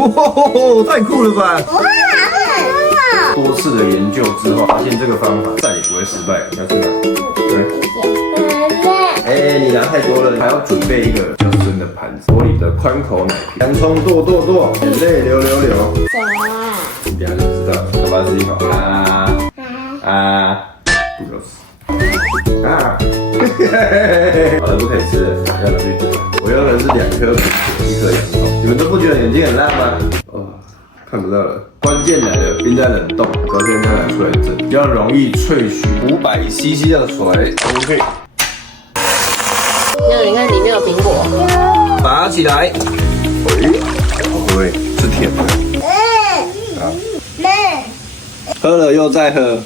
哇，太酷了吧！哇，多次的研究之后，发现这个方法再也不会失败。要吃吗？对。你拿太多了，还要准备一个比较深的盘子，玻璃的宽口奶瓶，洋葱剁，眼泪流。你等下就知道了，要不要自己搞不给我吃好了，不可以吃了，要拿去煮。我用的是2颗苹果，1颗洋葱。你们都不觉得眼睛很辣吗？哦，看不到了。关键来了，冰在冷冻，隔天再拿出来蒸，比较容易萃取。500 CC 的水，OK。你看里面有苹果，拔起来。对，是甜的。喝了又再喝。